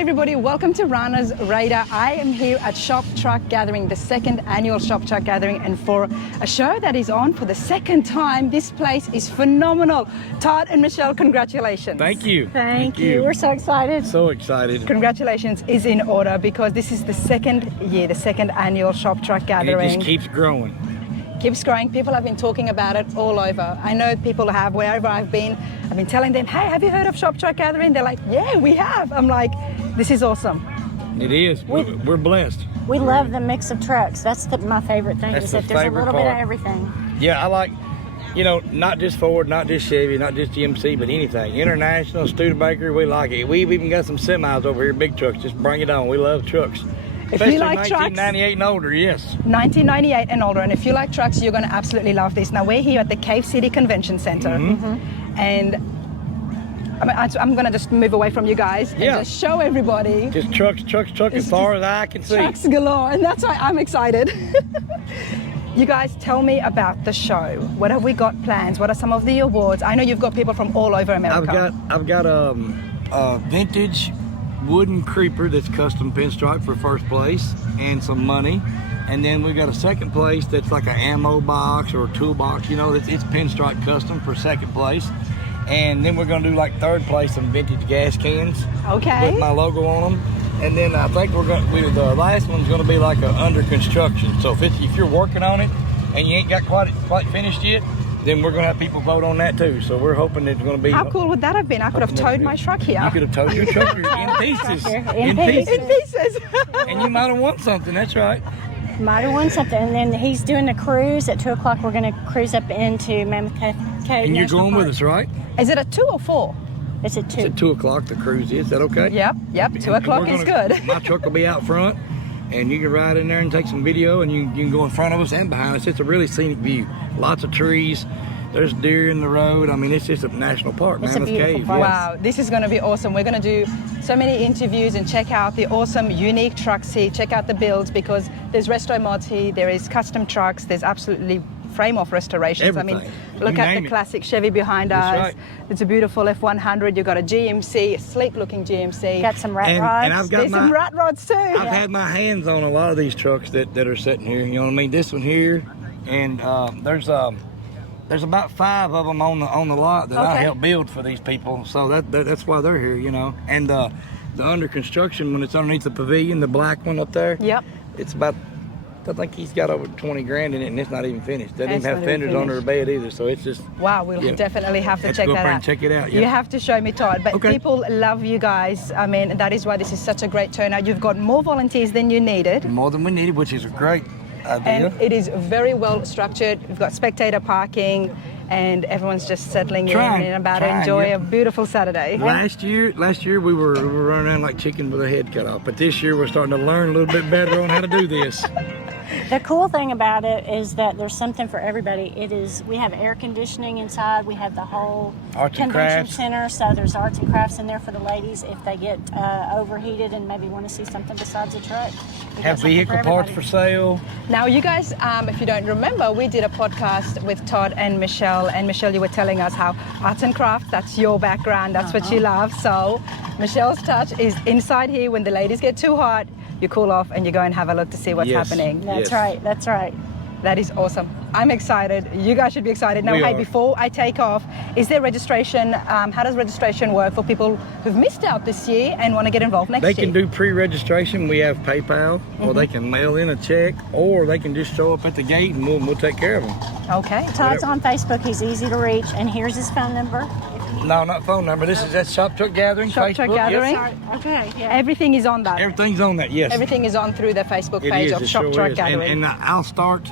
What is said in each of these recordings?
Hi everybody, welcome to Rana's Radar. I am here at Shop Truck Gathering, the second annual Shop Truck Gathering, and for a show that is on for the second time. This place is phenomenal. Todd and Michelle, congratulations. Thank you. Thank you. We're so excited. So excited. Congratulations is in order because this is the second year, the second annual Shop Truck Gathering. And it just keeps growing. Keeps growing. People have been talking about it all over. I know people have, wherever I've been telling them, hey, have you heard of Shop Truck Gathering? They're like, yeah, we have. I'm like, this is awesome. It is. We're blessed. We love the mix of trucks. That's my favorite thing. That's is the that there's a favorite little bit part. of everything. Yeah, I like, not just Ford, not just Chevy, not just GMC, but anything. International, Studebaker, we like it. We've even got some semis over here, big trucks. Just bring it on. We love trucks. If you like 1998 and older, yes. 1998 and older, and if you like trucks, you're going to absolutely love this. Now, we're here at the Cave City Convention Center, and I'm going to just move away from you guys and just show everybody. Just trucks as far as I can see. Trucks galore, and that's why I'm excited. You guys, tell me about the show. What have we got plans? What are some of the awards? I know you've got people from all over America. I've got a vintage wooden creeper that's custom pinstripe for first place and some money, and then we've got a second place that's like an ammo box or a toolbox, it's pinstripe custom for second place, and then we're going to do like third place some vintage gas cans with my logo on them, and then I think the last one's going to be like a under construction. So if you're working on it and you ain't got quite finished yet, then we're going to have people vote on that too. So we're hoping it's going to be... How cool would that have been? I could have towed my truck here. You could have towed your truck in pieces. In pieces. And you might have won something, that's right. Might have won something. And then he's doing a cruise. At 2 o'clock, we're going to cruise up into Mammoth Cave And you're National going Park. with us, right? Is it at 2 or 4? It's at 2. It's at 2 o'clock the cruise is. Is that okay? Yep. 2 o'clock is good. My truck will be out front, and you can ride in there and take some video, and you can go in front of us and behind us. It's a really scenic view. Lots of trees. There's deer in the road. I mean, it's just a national park, It's Mammoth a beautiful Cave. park. Wow, this is going to be awesome. We're going to do so many interviews and check out the awesome, unique trucks here. Check out the builds because there's resto mods here. There is custom trucks. There's absolutely frame-off restorations. Everything. I mean, look at the classic Chevy behind us. That's right. It's a beautiful F100. You've got a GMC, a sleek-looking GMC. Got some rat And rods. I've got There's some rat rods too. I've had my hands on a lot of these trucks that are sitting here. You know what I mean? This one here, and there's about 5 of them on the lot that I helped build for these people. So that's why they're here, And the under construction, when it's underneath the pavilion, the black one up there. Yep. It's about, I think he's got over 20 grand in it, and it's not even finished. Doesn't It's even have not even fenders under the bed either. So it's just. Wow, we'll definitely have to Let's check go that up there out. and check it out. You have to show me, Todd. But Okay. people love you guys. I mean, that is why this is such a great turnout. You've got more volunteers than you needed. More than we needed, which is a great idea. And it is very well structured. We've got spectator parking, and everyone's just settling in and about to enjoy a beautiful Saturday. Last year we were running around like chicken with our head cut off. But this year we're starting to learn a little bit better on how to do this. The cool thing about it is that there's something for everybody. We have air conditioning inside. We have the whole Arts and convention crafts. center. So there's arts and crafts in there for the ladies if they get overheated and maybe want to see something besides a truck. We got Have something vehicle parts everybody. for sale. Now, you guys, if you don't remember, we did a podcast with Todd and Michelle. And Michelle, you were telling us how arts and crafts, that's your background, that's what you love. So Michelle's touch is inside here. When the ladies get too hot, you cool off and you go and have a look to see what's happening. That's right. That's right. That is awesome. I'm excited. You guys should be excited. Now, hey, before I take off, is there registration? How does registration work for people who've missed out this year and want to get involved next year? They can do pre-registration. We have PayPal, or they can mail in a check, or they can just show up at the gate and we'll take care of them. Okay. Todd's on Facebook. He's easy to reach. And here's his phone number. No, not phone number. This is that Shop Truck Gathering. Shop Truck Facebook. Gathering. Yes. Okay. Yeah. Everything is on that. Everything's on that, yes. Everything is on through the Facebook It page is, of it Shop sure Truck is. Gathering. And I'll start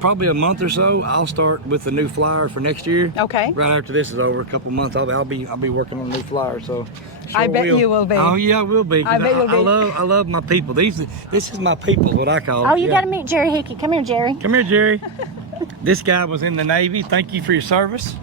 probably a month or so. I'll start with the new flyer for next year. Okay. Right after this is over, a couple months, I'll be working on a new flyer. So I bet you will be. Oh yeah, I will be. I bet you'll be. I love my people. This is my people, what I call it. Oh, you got to meet Jerry Hickey. Come here, Jerry. Come here, Jerry. This guy was in the Navy. Thank you for your service.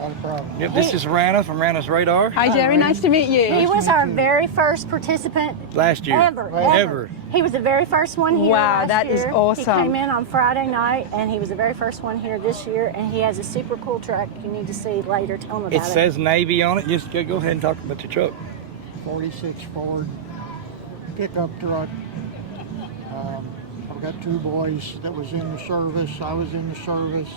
Not a problem. Yep, this is Rana from Rana's Radar. Hi, Jerry. Nice to meet you. He was our very first participant Last year. ever. He was the very first one here. Wow, last that is year. awesome. He came in on Friday night, and he was the very first one here this year. And he has a super cool truck you need to see later. Tell him about it. It says Navy on it. Just go ahead and talk about your truck. 46 Ford pickup truck. I've got 2 boys that was in the service. I was in the service.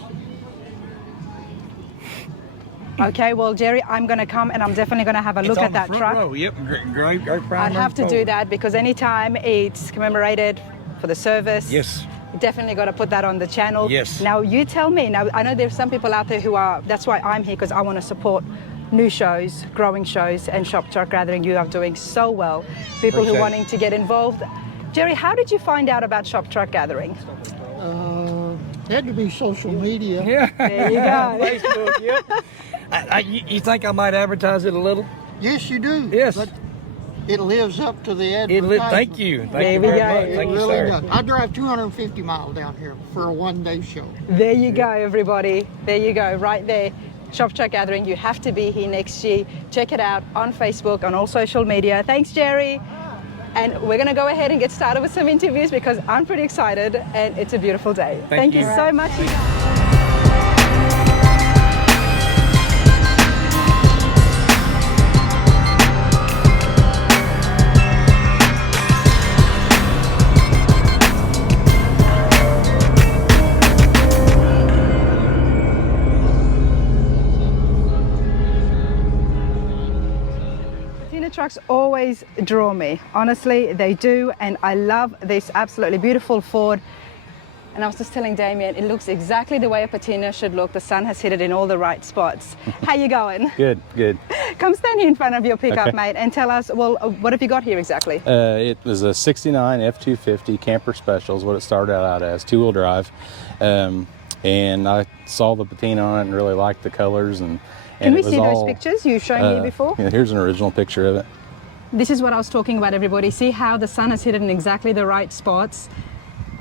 Okay, well, Jerry, I'm going to come and I'm definitely going to have a look at that truck. Row. Yep, great I'd have to do that because anytime it's commemorated for the service, Yes. definitely got to put that on the channel. Yes. Now, you tell me. Now, I know there's some people out there who are, that's why I'm here, because I want to support new shows, growing shows, and Shop Truck Gathering. You are doing so well. People who are wanting to get involved. Jerry, how did you find out about Shop Truck Gathering? It had to be social media. Yeah. There you go. Facebook, yep. You think I might advertise it a little? Yes, you do. Yes. But it lives up to the advertisement. Thank you. There Thank you we very go. much. It Thank you, really sir. does. I drive 250 miles down here for a one-day show. There you go, everybody. There you go, right there. Shop Truck Gathering. You have to be here next year. Check it out on Facebook, on all social media. Thanks, Jerry. And we're going to go ahead and get started with some interviews because I'm pretty excited and it's a beautiful day. Thank you you. so much. Trucks always draw me. Honestly, they do, and I love this absolutely beautiful Ford. And I was just telling Damian, it looks exactly the way a patina should look. The sun has hit it in all the right spots. How you going? Good. Come stand here in front of your pickup, Okay. mate, and tell us, well, what have you got here exactly? It was a 69 F250 camper special is what it started out as, 2-wheel drive. And I saw the patina on it and really liked the colors. And Can we it was see those all, pictures you've shown me before? Yeah, here's an original picture of it. This is what I was talking about, everybody. See how the sun has hit it in exactly the right spots,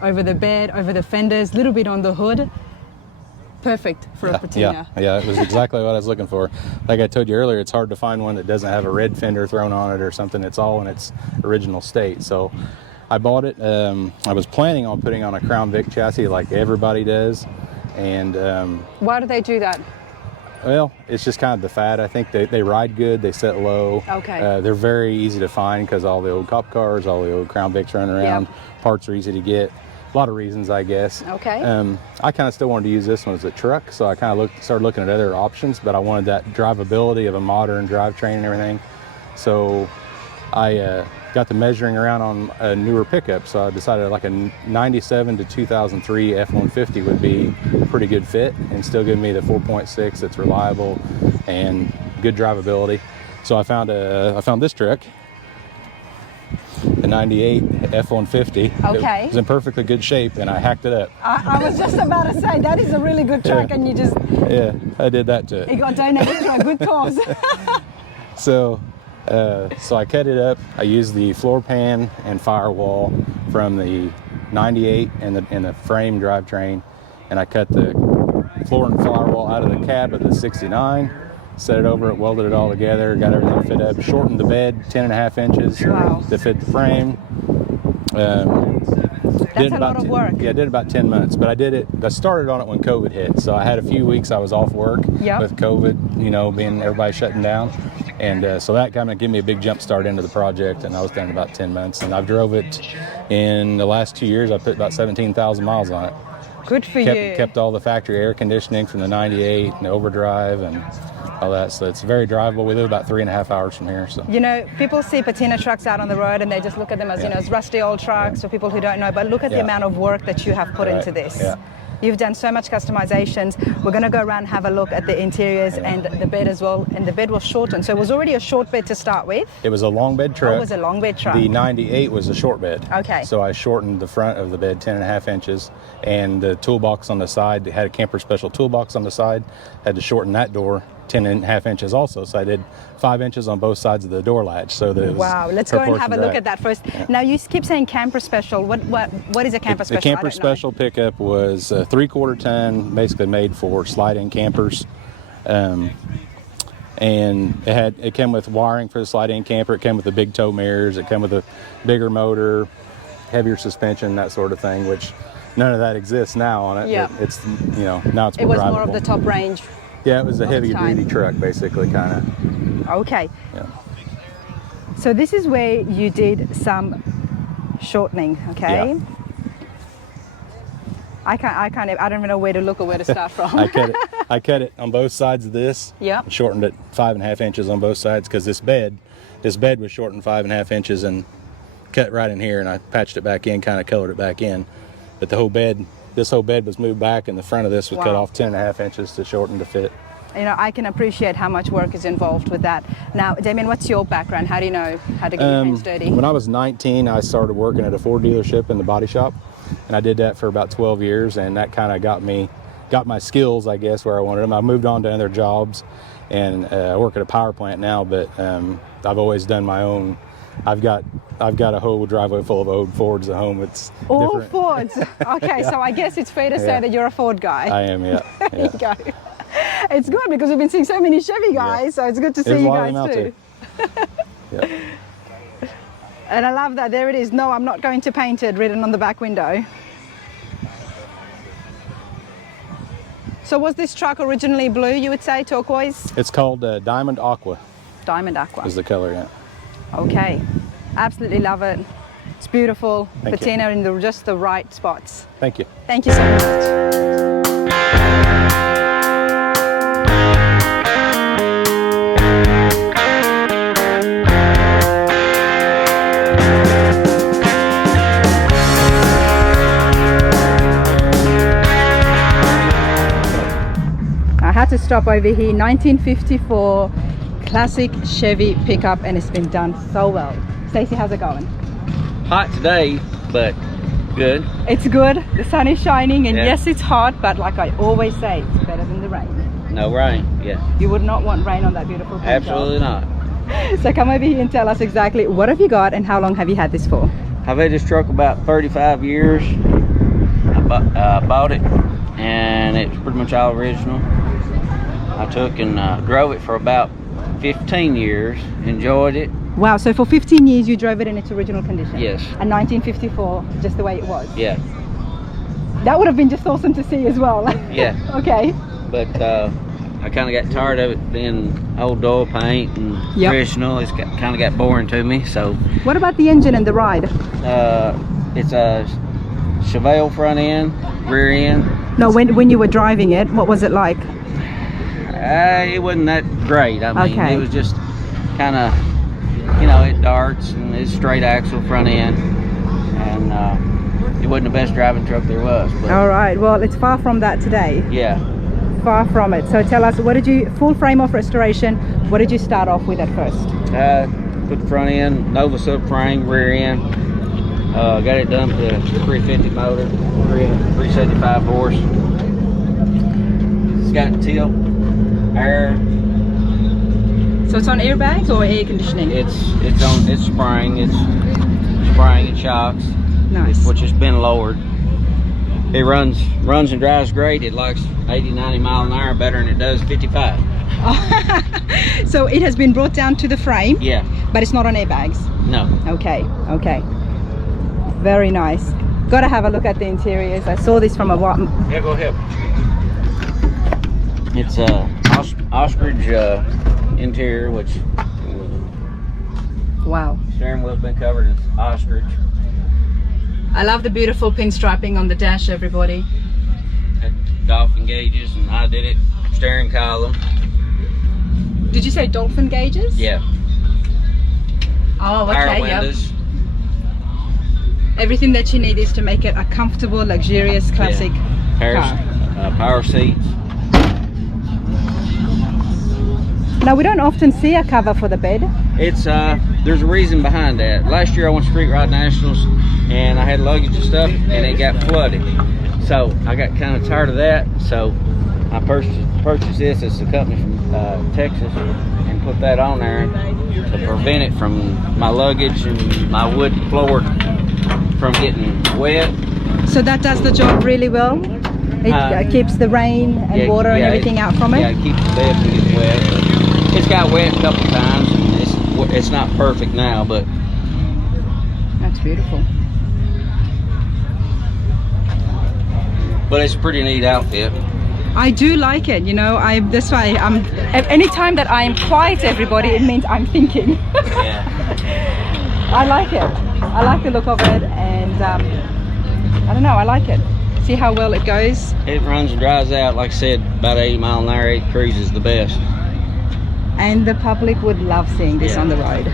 over the bed, over the fenders, a little bit on the hood. Perfect for a patina. Yeah, it was exactly what I was looking for. Like I told you earlier, it's hard to find one that doesn't have a red fender thrown on it or something. It's all in its original state. So I bought it. I was planning on putting on a Crown Vic chassis like everybody does. And Why do they do that? well, it's just kind of the fad. I think they ride good, they sit low. Okay. They're very easy to find because all the old cop cars, all the old Crown Vics running around. Parts are easy to get. A lot of reasons, I guess. Okay. I kind of still wanted to use this one as a truck, so I kind of started looking at other options, but I wanted that drivability of a modern drivetrain and everything. So I got the measuring around on a newer pickup, so I decided like a 97 to 2003 F150 would be a pretty good fit and still give me the 4.6 that's reliable and good drivability. So I found this truck, the 98 F150. Okay. It was in perfectly good shape and I hacked it up. I was just about to say, that is a really good truck, and you just, Yeah, I did that to it it. got donated to a good cause. So I cut it up. I used the floor pan and firewall from the 98 and the frame drivetrain, and I cut the floor and firewall out of the cab of the 69, set it over it, welded it all together, got everything fit up, shortened the bed 10.5 inches Wow. to fit the frame. That's a lot of work. Yeah, I did about 10 months, but I started on it when COVID hit. So I had a few weeks I was off work with COVID, being everybody shutting down. And so that kind of gave me a big jump start into the project, and I was done in about 10 months. And I've drove it in the last 2 years. I put about 17,000 miles on it. Good for you. Kept all the factory air conditioning from the 98 and the overdrive and all that. So it's very drivable. We live about 3.5 hours from here. So People see patina trucks out on the road and they just look at them as, as rusty old trucks or people who don't know. But look at the amount of work that you have put into this. Yeah. You've done so much customizations. We're going to go around and have a look at the interiors and the bed as well. And the bed was shortened. So it was already a short bed to start with. It was a long bed truck. Oh, it was a long bed truck. The 98 was a short bed. Okay. So I shortened the front of the bed 10.5 inches, and the toolbox on the side, it had a camper special toolbox on the side, had to shorten that door 10.5 inches also. So I did 5 inches on both sides of the door latch. So that wow, let's go and have a look at that first. Yeah. Now you keep saying camper special. What is a camper special? The camper special pickup was a 3/4 ton, basically made for slide-in campers. And it came with wiring for the slide-in camper. It came with the big tow mirrors. It came with a bigger motor, heavier suspension, that sort of thing, which none of that exists now on it. Yeah. But it's, now it's more. It was drivable. more of the top range. Yeah, it was a heavy duty truck, basically, kind of. Okay. Yeah. So this is where you did some shortening, okay? Yeah. I don't even know where to look or where to start from. I cut it on both sides of this. Yep. Shortened it 5.5 inches on both sides because this bed was shortened 5.5 inches and cut right in here, and I patched it back in, kind of colored it back in. But this whole bed was moved back, and the front of this was cut off 10.5 inches to shorten to fit. You know, I can appreciate how much work is involved with that. Now, Damian, what's your background? How do you know how to get your hands dirty? When I was 19, I started working at a Ford dealership in the body shop, and I did that for about 12 years, and that kind of got my skills, I guess, where I wanted them. I moved on to other jobs, and I work at a power plant now, but I've always done my own. I've got a whole driveway full of old Fords at home. It's all different. Fords. Okay, Yeah. So I guess it's fair to say that you're a Ford guy. I am, yeah. There you go. It's good because we've been seeing so many Chevy guys, so it's good to see you guys too. Yeah. And I love that. There it is. No, I'm not going to paint it, written on the back window. So was this truck originally blue, you would say, turquoise? It's called Diamond Aqua Diamond Aqua. is the color, yeah. Okay, absolutely love it. It's beautiful. Thank you. Patina in just the right spots. Thank you. Thank you so much. I had to stop over here. 1954 classic Chevy pickup, and it's been done so well. Stacey, how's it going? Hot today, but good. It's good. The sun is shining, and Yeah. yes, it's hot, but like I always say, it's better than the rain. No rain. Yeah, You would not want rain on that beautiful paint absolutely not. job. So come over here and tell us exactly what have you got and how long have you had this for? I've had this truck about 35 years. I bought it, and it's pretty much all original. I took and drove it for about 15 years, enjoyed it. Wow, so for 15 years you drove it in its original condition? Yes. And 1954, just the way it was? Yeah, That would have been just awesome to see as well. yeah. Okay. But I kind of got tired of it being old oil paint and Yep. original. It's kind of got boring to me, so What about the engine and the ride? it's a Chevelle front end, rear end. No, when you were driving it, what was it like? It wasn't that great. I mean, Okay. it was just kind of, you know, it darts and it's straight axle front end, and it wasn't the best driving truck there was. But All right, well, it's far from that today. yeah, Far from it. So tell us, what did you, full frame off restoration, what did you start off with at first? put the front end, Nova subframe, rear end. Got it done with a 350 motor, 375 horse. It's got tilt, air. So it's on airbags or air conditioning? It's spring. It's shocks. Nice. Which has been lowered. It runs and drives great. It likes 80-90 mile an hour better than it does 55. So it has been brought down to the frame, Yeah, but it's not on airbags. no. Okay, okay. Very nice. Gotta have a look at the interiors. I saw this from a while. Yeah, go ahead. It's a ostrich interior, which Wow. steering wheel's been covered in ostrich. I love the beautiful pinstriping on the dash, everybody. Had dolphin gauges, and I did it. Steering column. Did you say dolphin gauges? Yeah. Oh, Power okay, yep. windows. Everything that you need is to make it a comfortable, luxurious, classic car. Power seats. Now, we don't often see a cover for the bed. It's there's a reason behind that. Last year I went Street Ride Nationals, and I had luggage and stuff, and it got flooded. So I got kind of tired of that. So I purchased this. It's a company from Texas, and put that on there to prevent it from my luggage and my wood floor from getting wet. So that does the job really well. It keeps the rain and water and everything out from it. Yeah, it keeps the bed from getting wet. It's got wet a couple times, and it's not perfect now, but That's beautiful. it's a pretty neat outfit. I do like it, you know. This way, anytime that I am quiet, everybody, it means I'm thinking. Yeah. I like it. I like the look of it, and I don't know, I like it. See how well it goes. It runs and dries out, like I said, about 80 miles an hour. It cruises the best. And the public would love seeing this Yeah. on the road.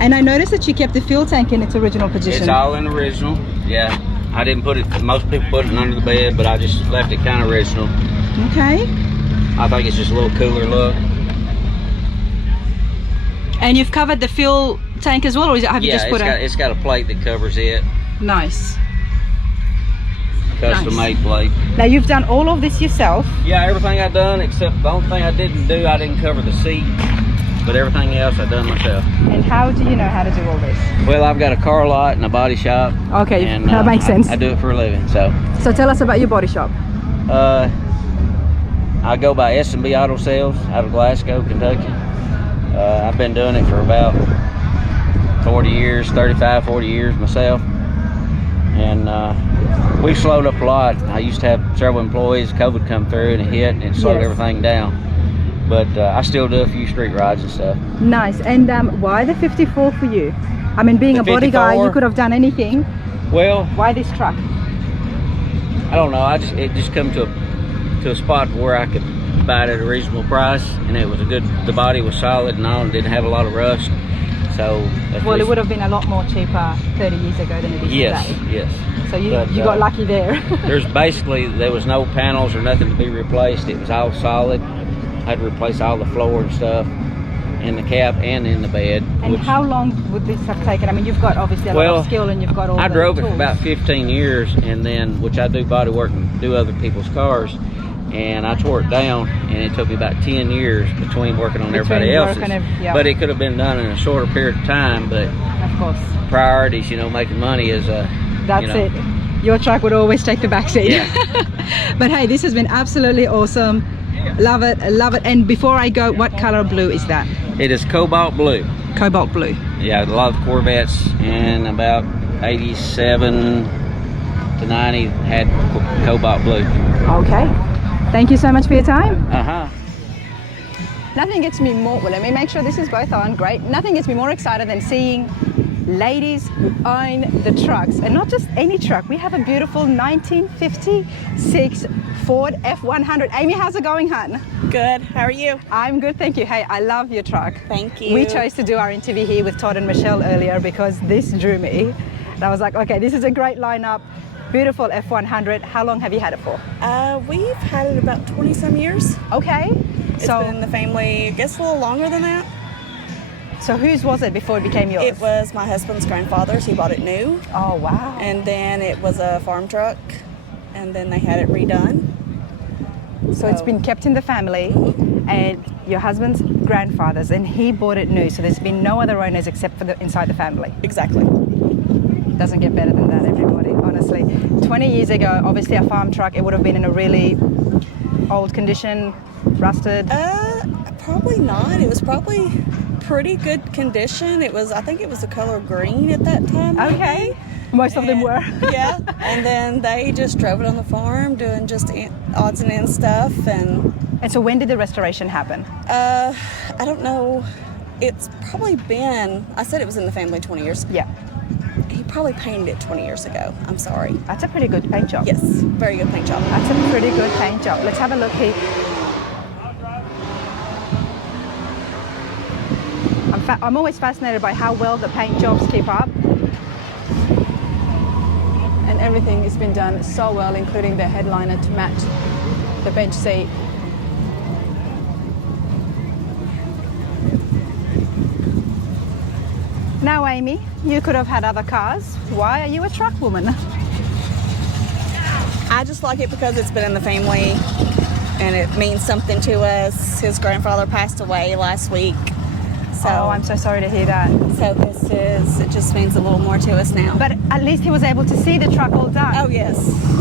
And I noticed that you kept the fuel tank in its original position. It's all in original. Yeah, I didn't put it. Most people put it under the bed, but I just left it kind of original. Okay. I think it's just a little cooler look. And you've covered the fuel tank as well, or have you just put it's got a plate that covers it. Nice. Custom made plate. Now you've done all of this yourself. Yeah, everything I done except the only thing I didn't do, I didn't cover the seat, but everything else I done myself. And how do you know how to do all this? Well, I've got a car lot and a body shop. Okay, and, that makes sense. I do it for a living, so. So tell us about your body shop. I go by S&B Auto Sales out of Glasgow, Kentucky. I've been doing it for about 40 years, 35, 40 years myself. And we've slowed up a lot. I used to have several employees. COVID come through and it hit and it slowed everything down. But I still do a few street rides and stuff. Nice. And why the 54 for you? I mean, being The a body guy, 54? you could have done anything. Well, Why this truck? I don't know. It just come to a spot where I could buy it at a reasonable price, and it was the body was solid and all, and didn't have a lot of rust. So Well, it would have been a lot more cheaper 30 years ago than it is Yes, today. yes. So you But, got lucky there. there was no panels or nothing to be replaced. It was all solid. I had to replace all the floor and stuff in the cab and in the bed. And how long would this have taken? I mean, you've got obviously a lot of skill and you've got all I the drove it tools. for about 15 years, and then, which I do body work and do other people's cars, and I tore it down, and it took me about 10 years between working on everybody else's. But it could have been done in a shorter period of time, but Of course. priorities, making money is That's it. Your truck would always take the back seat. Yeah. But hey, this has been absolutely awesome. Love it, love it. And before I go, what color blue is that? It is cobalt blue. Cobalt blue. Yeah, a lot of Corvettes in about 87 to 90 had cobalt blue. Okay. Thank you so much for your time. Uh-huh. Nothing gets me more, well, let me make sure this is both on, great. Nothing gets me more excited than seeing ladies who own the trucks, and not just any truck. We have a beautiful 1956 Ford F100. Amy, how's it going, hun? Good. How are you? I'm good, thank you. Hey, I love your truck. Thank you. We chose to do our interview here with Todd and Michelle earlier because this drew me. And I was like, okay, this is a great lineup. Beautiful F100. How long have you had it for? We've had it about 20 some years. Okay. It's been in the family, I guess, a little longer than that. So whose was it before it became yours? It was my husband's grandfather's. He bought it new. Oh, wow. And then it was a farm truck, and then they had it redone. So it's been kept in the family, and your husband's grandfather's, and he bought it new. So there's been no other owners except for inside the family. Exactly. Doesn't get better than that, everybody, honestly. 20 years ago, obviously a farm truck, it would have been in a really old condition, rusted. Probably not. It was probably pretty good condition. I think it was the color green at that time. Okay. Most of them were. Yeah. And then they just drove it on the farm doing just odds and ends stuff. And so when did the restoration happen? I don't know. It's probably been, I said it was in the family 20 years ago. Yeah. He probably painted it 20 years ago. I'm sorry. That's a pretty good paint job. Yes, very good paint job. That's a pretty good paint job. Let's have a look here. I'm always fascinated by how well the paint jobs keep up. And everything has been done so well, including the headliner to match the bench seat. Now, Amy, you could have had other cars. Why are you a truck woman? I just like it because it's been in the family and it means something to us. His grandfather passed away last week. So I'm so sorry to hear that. So it just means a little more to us now. But at least he was able to see the truck all done. Oh yes,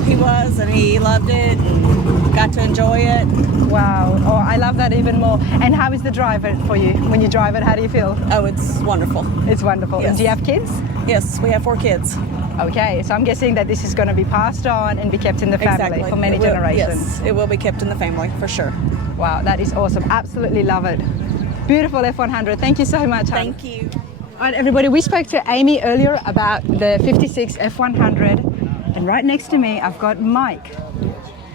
he was, and he loved it and got to enjoy it. Wow, oh, I love that even more. And how is the drive for you? When you drive it, how do you feel? Oh, it's wonderful. It's wonderful. Yes. And do you have kids? Yes, we have 4 kids. Okay, so I'm guessing that this is going to be passed on and be kept in the family for many generations. Yes, it will be kept in the family for sure. Wow, that is awesome. Absolutely love it. Beautiful F100. Thank you so much. Thank you. All right, everybody, we spoke to Amy earlier about the 56 F100, and right next to me, I've got Mike.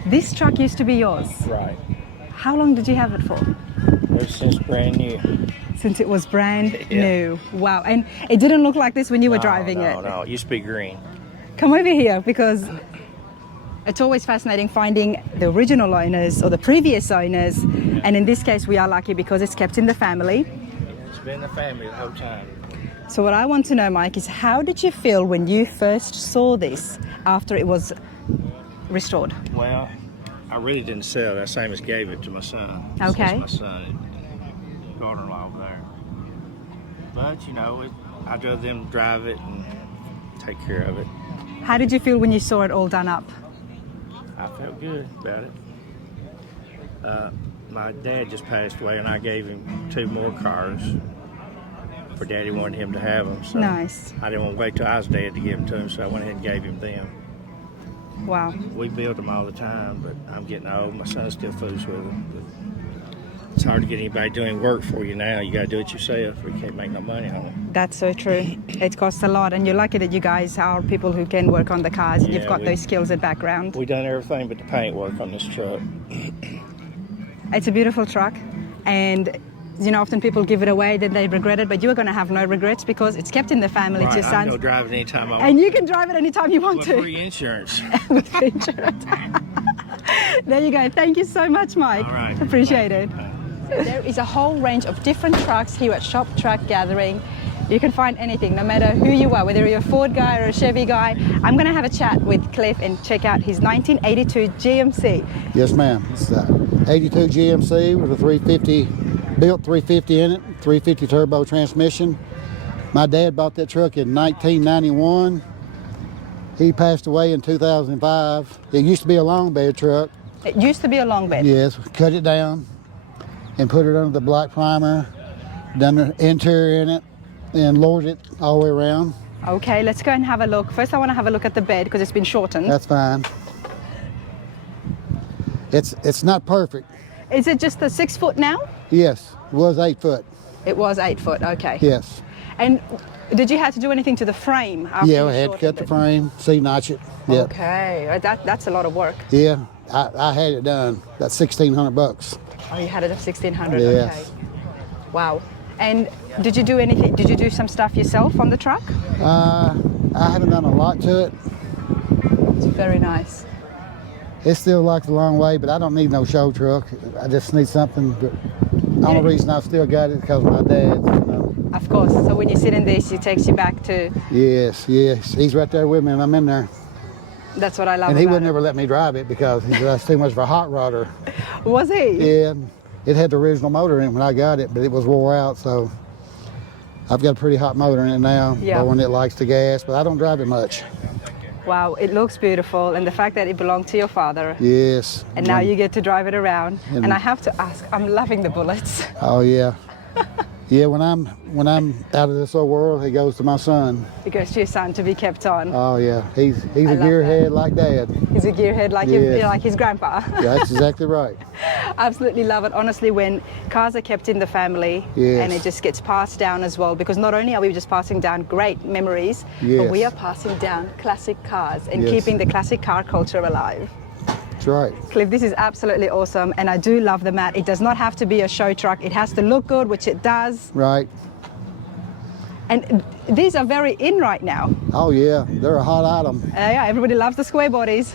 This truck used to be yours. Right. How long did you have it for? Ever since brand new. Since it was brand new. Wow, and it didn't look like this when you were driving it. No, it used to be green. Come over here, because it's always fascinating finding the original owners or the previous owners, and in this case, we are lucky because it's kept in the family. It's been the family the whole time. So what I want to know, Mike, is how did you feel when you first saw this after it was restored? Well, I really didn't sell it. I same as gave it to my son. Okay. That's my son, daughter-in-law over there. But, you know, I'd rather them drive it and take care of it. How did you feel when you saw it all done up? I felt good about it. My dad just passed away, and I gave him 2 more cars. For Daddy wanted him to have them. So Nice. I didn't want to wait till I was dead to give them to him, so I went ahead and gave him them. Wow. We build them all the time, but I'm getting old. My son still fools with them. But it's hard to get anybody doing work for you now. You got to do it yourself, or you can't make no money on them. That's so true. It costs a lot, and you're lucky that you guys are people who can work on the cars. You've got those skills and background. We done everything but the paint work on this truck. It's a beautiful truck, and you know, often people give it away, then they regret it, but you're going to have no regrets because it's kept in the family. It's your I son's. can go drive it anytime I want. And you can drive it anytime you want With to. free insurance. With free insurance. There you go. Thank you so much, Mike. All right. Appreciate it. There is a whole range of different trucks here at Shop Truck Gathering. You can find anything, no matter who you are, whether you're a Ford guy or a Chevy guy. I'm going to have a chat with Cliff and check out his 1982 GMC. Yes, ma'am. It's 82 GMC with a 350, built 350 in it, 350 turbo transmission. My dad bought that truck in 1991. He passed away in 2005. It used to be a long bed truck. It used to be a long bed. Yes, cut it down and put it under the black primer, done the interior in it, and lowered it all the way around. Okay, let's go and have a look. First, I want to have a look at the bed because it's been shortened. That's fine. It's not perfect. Is it just the 6 foot now? Yes, it was 8 foot. It was 8 foot, okay. Yes. And did you have to do anything to the frame? After Yeah, you I had to cut shortened the it? frame, C-notch it. Yeah. Okay, that's a lot of work. Yeah, I had it done. That's $1,600. Oh, you had it at 1,600. Yes. Okay. Wow. And did you do anything? Did you do some stuff yourself on the truck? I haven't done a lot to it. It's very nice. It still likes a long way, but I don't need no show truck. I just need something. But the only reason I still got it is because of my dad. You know. Of course. So when you sit in this, it takes you back to. Yes, yes. He's right there with me, and I'm in there. That's what I love. And he about would it. never let me drive it because he said that's too much of a hot rodder. Was he? Yeah, it had the original motor in it when I got it, but it was wore out, so I've got a pretty hot motor in it now. Yeah. The one that likes the gas, but I don't drive it much. Wow, it looks beautiful, and the fact that it belonged to your father. Yes. And now you get to drive it around. And- And I have to ask, I'm loving the bullets. Oh yeah. Yeah, when I'm out of this old world, it goes to my son. It goes to your son to be kept on. Oh yeah, he's a love gearhead like Dad. He's a gearhead like Yes. like his grandpa. Yeah, that's exactly right. Absolutely love it. Honestly, when cars are kept in the family Yes. and it just gets passed down as well, because not only are we just passing down great memories, but Yes. we are passing down classic cars and Yes. keeping the classic car culture alive. That's right. Cliff, this is absolutely awesome, and I do love the mat. It does not have to be a show truck. It has to look good, which it does. Right. And these are very in right now. Oh yeah, they're a hot item. Yeah, everybody loves the square bodies.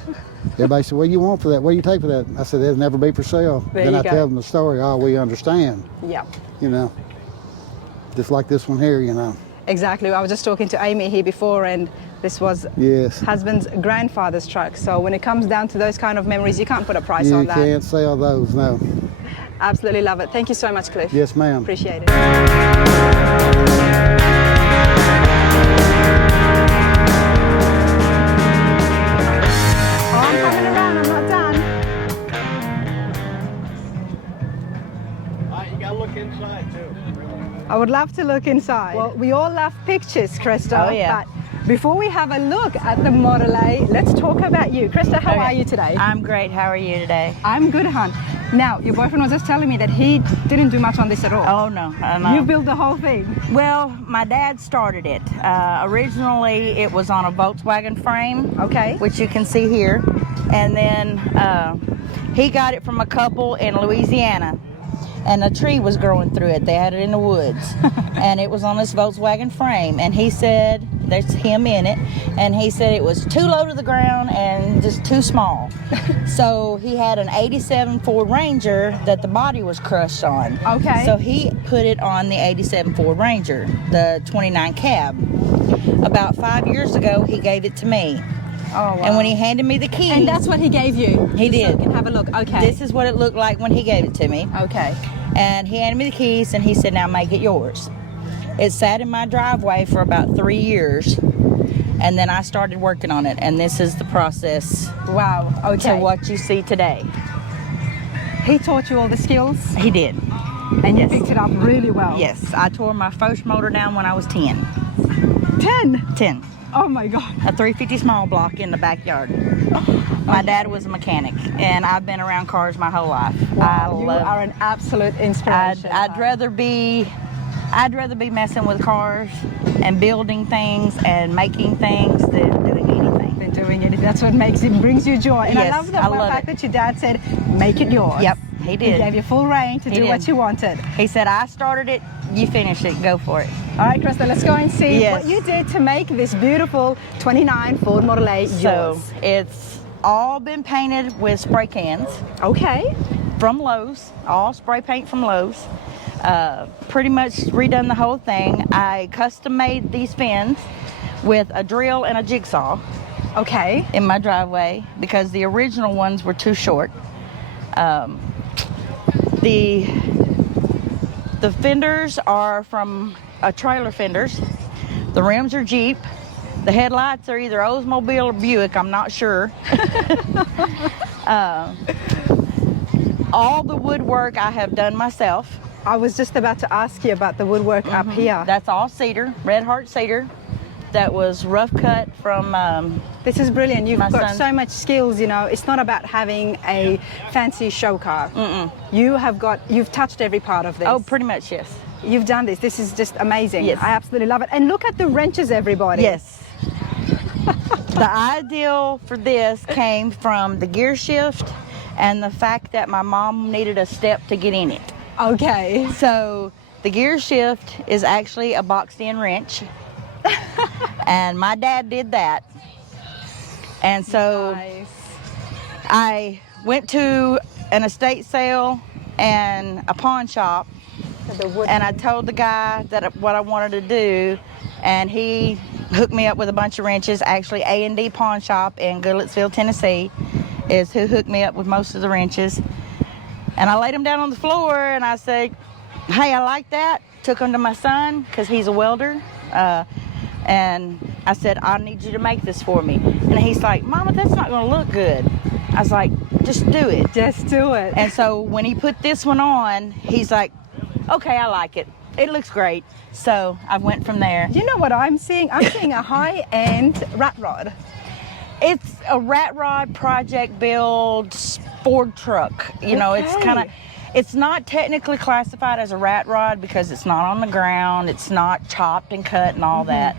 Everybody said, "What do you want for that? What do you take for that?" I said, "They'll never be for sale." There Then you I go. tell them the story. Oh, we understand. Yeah. You know, just like this one here. You know. Exactly. I was just talking to Amy here before, and this was Yes. husband's grandfather's truck. So when it comes down to those kind of memories, you can't put a price You on that. can't sell those. No. Absolutely love it. Thank you so much, Cliff. Yes, ma'am. Appreciate it. Oh, I'm coming around. I'm not done. You gotta look inside too. I would love to look inside. Well, we all love pictures, Kresta. Oh, yeah. But before we have a look at the Model A, let's talk about you. Kresta, how are you today? I'm great. How are you today? I'm good, hon. Now, your boyfriend was just telling me that he didn't do much on this at all. Oh no, You built the whole thing. Well, my dad started it. Originally, it was on a Volkswagen frame, Okay. which you can see here, and then he got it from a couple in Louisiana, and a tree was growing through it. They had it in the woods, and it was on this Volkswagen frame, and he said, there's him in it, and he said it was too low to the ground and just too small. So he had an 87 Ford Ranger that the body was crushed on. Okay. So he put it on the 87 Ford Ranger, the 29 cab. About 5 years ago, he gave it to me. Oh, wow. And when he handed me the keys, And that's what he gave you? He Just so did. we can have a look. Okay. this is what it looked like when he gave it to me. Okay. And he handed me the keys and he said, now make it yours. It sat in my driveway for about 3 years, and then I started working on it, and this is the process Wow. Okay. to what you see today. He taught you all the skills, He did. and you Yes. picked it up really well. Yes, I tore my first motor down when I was 10. 10. Oh my God. A 350 small block in the backyard. My dad was a mechanic, and I've been around cars my whole life. You are an absolute inspiration. I'd rather be messing with cars and building things and making things than doing anything. Been doing it. That's what brings you joy. And Yes, I love the I love fact it. that your dad said, make it yours. Yep, he He did. gave you full reign to He do did. what you wanted. He said, I started it, you finish it, go for it. All right, Kresta, let's go and see Yes. what you did to make this beautiful 29 Ford Model A yours. So it's all been painted with spray cans Okay. from Lowe's, all spray paint from Lowe's. Pretty much redone the whole thing. I custom made these fins with a drill and a jigsaw Okay. in my driveway because the original ones were too short. The fenders are from trailer fenders. The rims are Jeep. The headlights are either Oldsmobile or Buick, I'm not sure. All the woodwork I have done myself. I was just about to ask you about the woodwork up here. That's all cedar, Red Heart cedar. That was rough cut from This is brilliant. You've my got son. so much skills, you know. It's not about having a fancy show car. You've touched every part of this. oh, pretty much, yes. You've done this. This is just amazing. Yes. I absolutely love it. And look at the wrenches, everybody. Yes. The ideal for this came from the gear shift and the fact that my mom needed a step to get in it. Okay. So the gear shift is actually a boxed in wrench. And my dad did that. And so Nice. I went to an estate sale and a pawn shop, The wood. and I told the guy that what I wanted to do, and he hooked me up with a bunch of wrenches. Actually, A&D Pawn Shop in Goodlettsville, Tennessee is who hooked me up with most of the wrenches. And I laid them down on the floor and I said, hey, I like that. Took them to my son because he's a welder. And I said, I need you to make this for me. And he's like, Mama, that's not going to look good. I was like, just do it. Just do it. And so when he put this one on, he's like, okay, I like it. It looks great. So I went from there. You know what I'm seeing? I'm seeing a high-end rat rod. It's a rat rod project build Ford truck. You know, it's Okay. kind of, it's not technically classified as a rat rod because it's not on the ground. It's not chopped and cut and all that.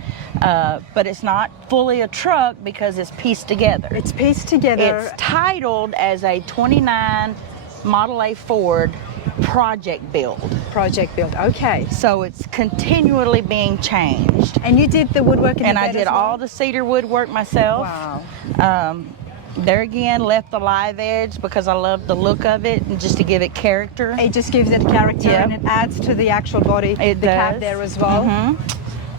But it's not fully a truck because it's pieced together. It's pieced together. It's titled as a 29 Model A Ford project build. Project build. Okay. So it's continually being changed. And you did the woodwork in And the I bed did as well? all the cedar woodwork myself. Wow. There again, left the live edge because I love the look of it and just to give it character. It just gives it character Yep. and it adds to the actual body. It the cab does. there as well.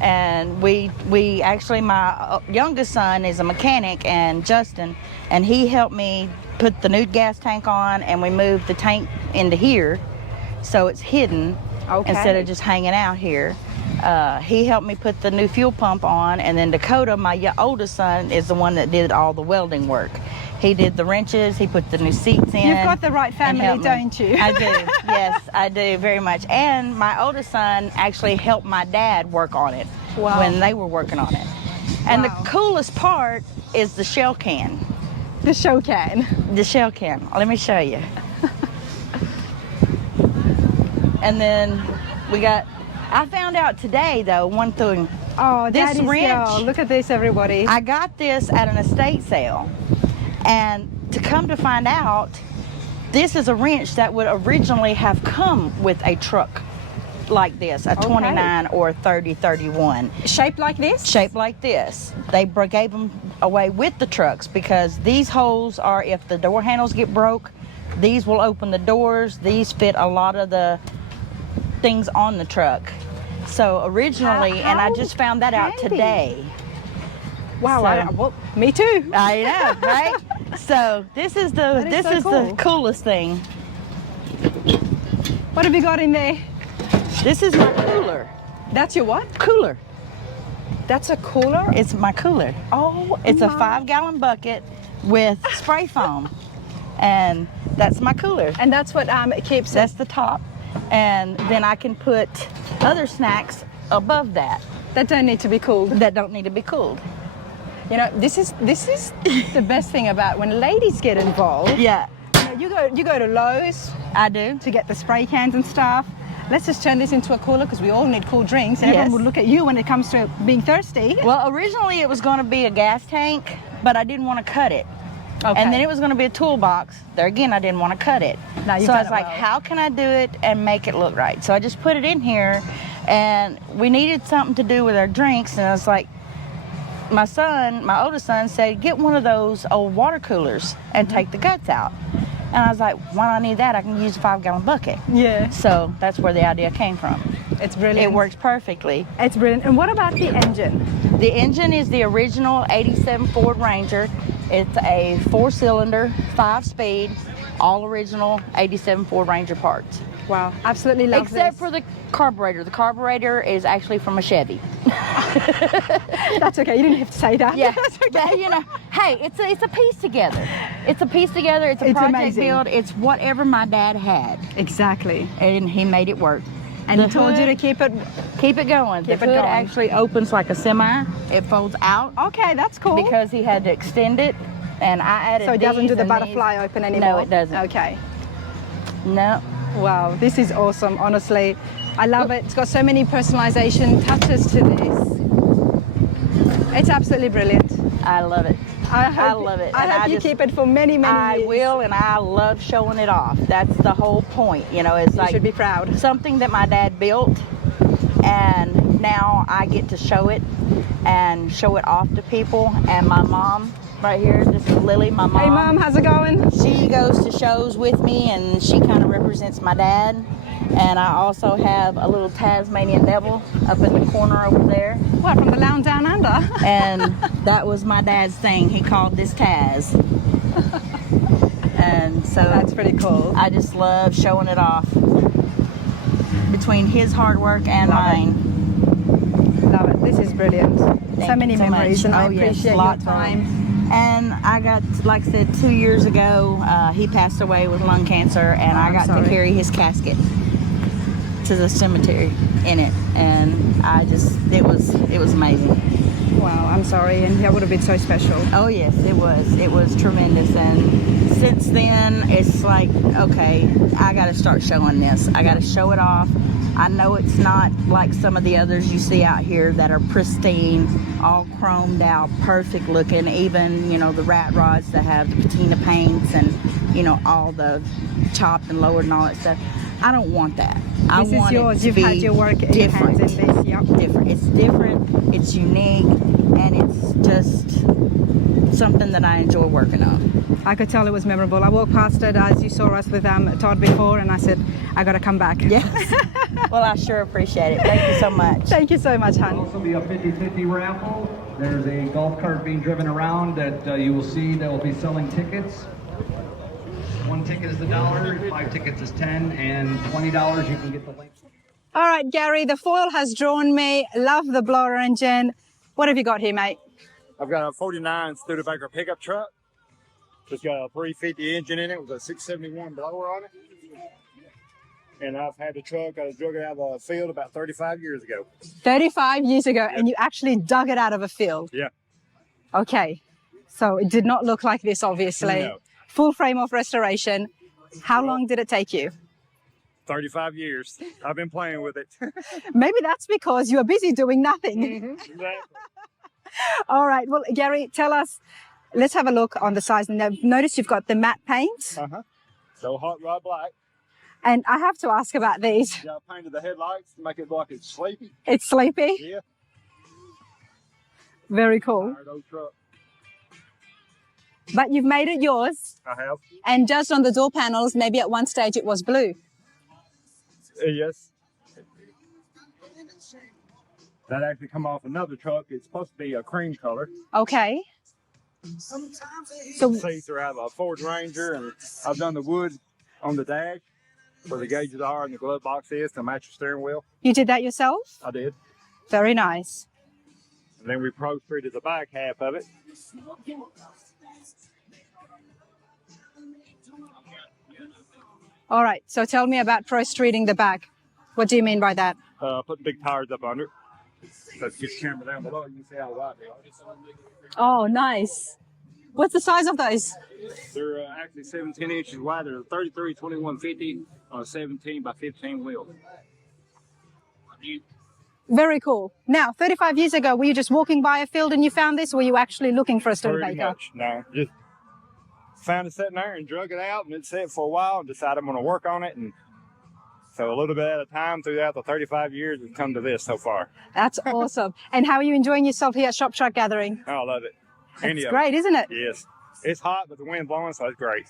And we actually, my youngest son is a mechanic, and Justin, and he helped me put the new gas tank on, and we moved the tank into here so it's hidden Okay. instead of just hanging out here. He helped me put the new fuel pump on, and then Dakota, my oldest son, is the one that did all the welding work. He did the wrenches, he put the new seats in. You've got the right and family, helped me. don't you? I do, yes, I do very much. And my oldest son actually helped my dad work on it Wow. when they were working on it. And Wow. the coolest part is the shell can. The show can. The shell can, let me show you. And then I found out today though, one thing. Oh, This Daddy's wrench, girl. Look at this, everybody. I got this at an estate sale. And to come to find out, this is a wrench that would originally have come with a truck like this, a 29 or 3031. Shaped like this? Shaped like this. They gave them away with the trucks because these holes are, if the door handles get broke, these will open the doors. These fit a lot of the things on the truck. So originally, and I just found that out today. Wow, So, well, me too. I know, right? So this is the coolest thing. What have you got in there? This is my cooler. That's your what? Cooler. That's a cooler? It's my cooler. Oh, it's a 5-gallon bucket with spray foam, and that's my cooler. And that's what keeps That's the top, and then I can put other snacks above that. That don't need to be cooled. That don't need to be cooled. You know, this is the best thing about when ladies get involved. Yeah. You go to Lowe's. I do. To get the spray cans and stuff. Let's just turn this into a cooler because we all need cool drinks. And everyone Yes. will look at you when it comes to being thirsty. Well, originally it was going to be a gas tank, but I didn't want to cut it. Okay. And then it was going to be a toolbox. There again, I didn't want to cut it. No, you've so I done was it like, well. how can I do it and make it look right? So I just put it in here, and we needed something to do with our drinks. And I was like, my oldest son said, get one of those old water coolers and take the guts out. And I was like, why do I need that? I can use a 5-gallon bucket. Yeah. So that's where the idea came from. It's brilliant. It works perfectly. It's brilliant. And what about the engine? The engine is the original 87 Ford Ranger. It's a 4-cylinder, 5-speed, all original 87 Ford Ranger parts. Wow, absolutely love Except this. for the carburetor. The carburetor is actually from a Chevy. That's okay. You didn't have to say that. Yeah, That's okay. but, you know, hey, it's a piece together. It's a piece together. It's a It's project amazing. build. It's whatever my dad had, Exactly. and he made it work. And The he told you to hood- keep it. Keep it going. Keep the it hood going. actually opens like a semi. It folds out Okay, that's cool. because he had to extend it, and I added. So it doesn't these do the and butterfly these. open anymore? No, it doesn't. Okay. No. Wow, this is awesome, honestly. I love it. It's got so many personalization touches to this. It's absolutely brilliant. I love it. I love it. I And hope I you just- keep it for many, many I years. will, and I love showing it off. That's the whole point. You know, it's You like should be proud. something that my dad built, and now I get to show it and show it off to people. And my mom, right here, this is Lily, my mom. Hey, Mom, how's it going? She goes to shows with me, and she kind of represents my dad. And I also have a little Tasmanian devil up in the corner over there. What, from the Lounge Down Under? And that was my dad's thing. He called this Taz. And so That's pretty cool. I just love showing it off between his hard work and Love it. mine. Love it. This is brilliant. Thank So many you so memories, much. and I Oh, yes, appreciate your lots of time. them. And I got, like I said, 2 years ago, he passed away with lung cancer, and I I'm got sorry. to carry his casket to the cemetery in it, and it was amazing. Wow, I'm sorry, and that would have been so special. Oh yes, it was tremendous. And since then it's like, okay, I got to start showing this. I got to show it off. I know it's not like some of the others you see out here that are pristine, all chromed out, perfect looking, even, you know, the rat rods that have the patina paints and, you know, all the chopped and lowered and all that stuff. I don't want that. I This is want yours. it to You've be had your work in your hands different. in this. Yep. Different. It's different. It's unique, and it's just something that I enjoy working on. I could tell it was memorable. I walked past it as you saw us with Todd before, and I said, I got to come back. Yes. Well, I sure appreciate it. Thank you so much. Thank you so much, There'll hon. also be a 50-50 raffle. There's a golf cart being driven around that you will see that will be selling tickets. 1 ticket is $1, 5 tickets is $10, and $20 you can get the link. All right, Gary, the foil has drawn me. Love the blower engine. What have you got here, mate? I've got a 49 Studebaker pickup truck. It's got a 350 engine in it with a 671 blower on it. And I've had the truck, I drug it out of the field about 35 years ago. 35 years ago, and you actually dug it out of a field. Yeah. Okay, so it did not look like this, obviously. No. Full frame of restoration. How long did it take you? 35 years. I've been playing with it. Maybe that's because you are busy doing nothing. Exactly. All right. Well, Gary, tell us. Let's have a look on the sides. Now, notice you've got the matte paint. So hot rod black. And I have to ask about these. Yeah, I painted the headlights to make it look like it's sleepy. It's sleepy. Yeah. Very cool. Tired old truck. But you've made it yours. I have. And just on the door panels, maybe at one stage it was blue. Yes. That actually come off another truck. It's supposed to be a cream color. Okay. So See throughout a Ford Ranger, and I've done the wood on the dash where the gauges are and the glove box is to match the steering wheel. you did that yourself? I did. Very nice. And then we pro treated the back half of it. All right. So tell me about pro-streeting the back. What do you mean by that? Put big tires up under it. Let's get the camera down below. You can see how wide they are. Oh, nice. What's the size of those? They're actually 17 inches wide. They're 33 2150 on a 17 by 15 wheel. Very cool. Now, 35 years ago, were you just walking by a field and you found this, or were you actually looking for a Pretty Studebaker? much. No, just found it sitting there and drug it out, and it sat for a while and decided I'm going to work on it. And so a little bit at a time throughout the 35 years, we've come to this so far. That's awesome. And how are you enjoying yourself here at Shop Truck Gathering? I love it. It's great, isn't it? Yes. It's hot, but the wind blowing, so it's great.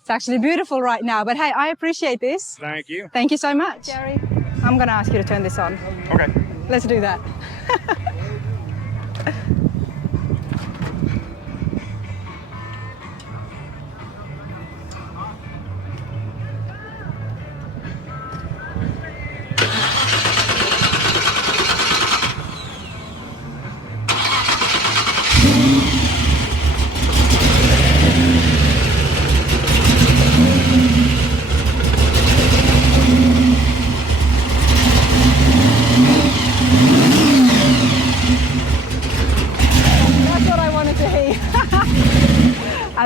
It's actually beautiful right now. But hey, I appreciate this. Thank you. Thank you so much. Gary, I'm going to ask you to turn this on. Okay. Let's do that.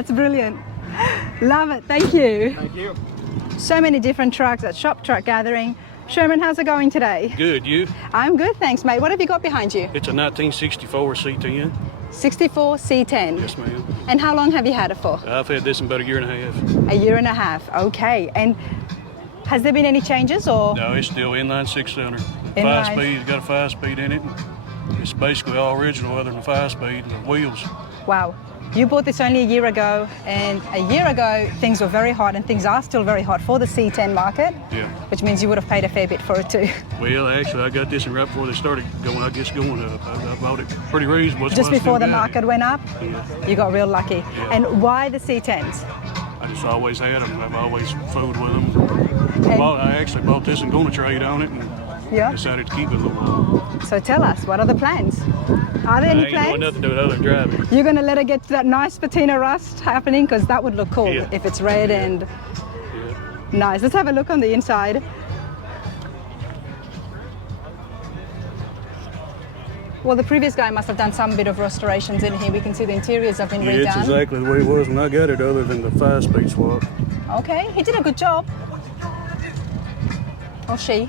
That's brilliant. Love it. Thank you. Thank you. So many different trucks at Shop Truck Gathering. Sherman, how's it going today? Good, you? I'm good, thanks, mate. What have you got behind you? It's a 1964 C10. 64 C10. Yes, ma'am. And how long have you had it for? I've had this in about a year and a half. A year and a half. Okay. And has there been any changes or? No, it's still inline six-cylinder. Inline. 5-speed, it's got a 5-speed in it. It's basically all original other than 5-speed, the wheels. Wow. You bought this only a year ago, and a year ago things were very hot, and things are still very hot for the C10 market. Yeah. Which means you would have paid a fair bit for it too. Well, actually, I got this in right before they started going, I up. I bought it pretty reasonable. Just before the market went up? Yeah. You got real lucky. Yeah. And why the C10s? I just always had them. I've always fooled with them. I actually bought this and going to trade on it and decided to keep it a little while. So tell us, what are the plans? Are there any I ain't plans? doing nothing to do it other than driving. You're going to let it get to that nice patina rust happening? Because that would look cool if it's red and nice. Let's have a look on the inside. Well, the previous guy must have done some bit of restorations in here. We can see the interiors have been redone. It's exactly the way it was when I got it, other than the 5-speed swap. Okay, he did a good job. Or she.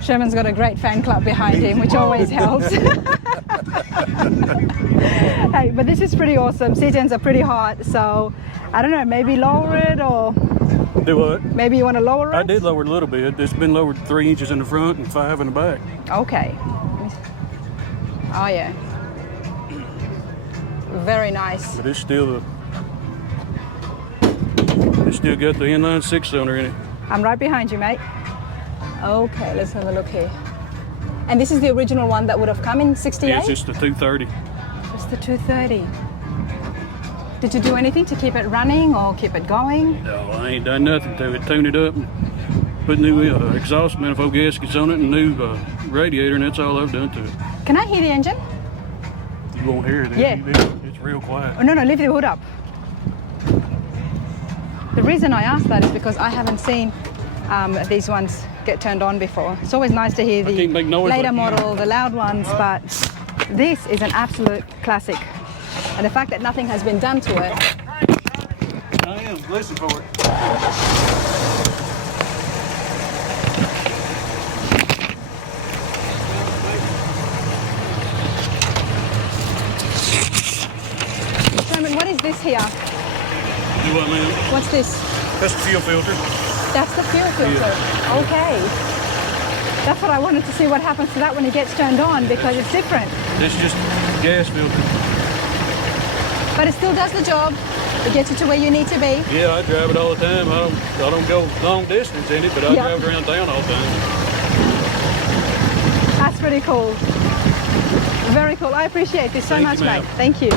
Sherman's got a great fan club behind him, which always helps. Hey, but this is pretty awesome. C10s are pretty hot, so I don't know, maybe lower it or... Do what? Maybe you want to lower it? I did lower it a little bit. It's been lowered 3 inches in the front and 5 in the back. Okay. Oh yeah. Very nice. But it's still it's still got the inline 6-cylinder in it. I'm right behind you, mate. Okay, let's have a look here. And this is the original one that would have come in 68? Yeah, it's just the 230. Just the 230. Did you do anything to keep it running or keep it going? No, I ain't done nothing to it. Tuned it up and put new exhaust manifold gaskets on it and new radiator, and that's all I've done to it. Can I hear the engine? You won't hear it. Yeah. It's real quiet. Oh, no, leave the hood up. The reason I asked that is because I haven't seen these ones get turned on before. It's always nice to hear the later model, the loud ones, but this is an absolute classic. And the fact that nothing has been done to it. I am. Listen for it. Sherman, what is this here? Do what, man? What's this? That's the fuel filter. That's the fuel filter. Yeah. Okay. That's what I wanted to see what happens to that when it gets turned on, because it's different. This is just gas filter. But it still does the job. It gets you to where you need to be. Yeah, I drive it all the time. I don't go long distance in it, but I drive it around town all the time. That's pretty cool. Very cool. I appreciate this so much, mate. Thank you.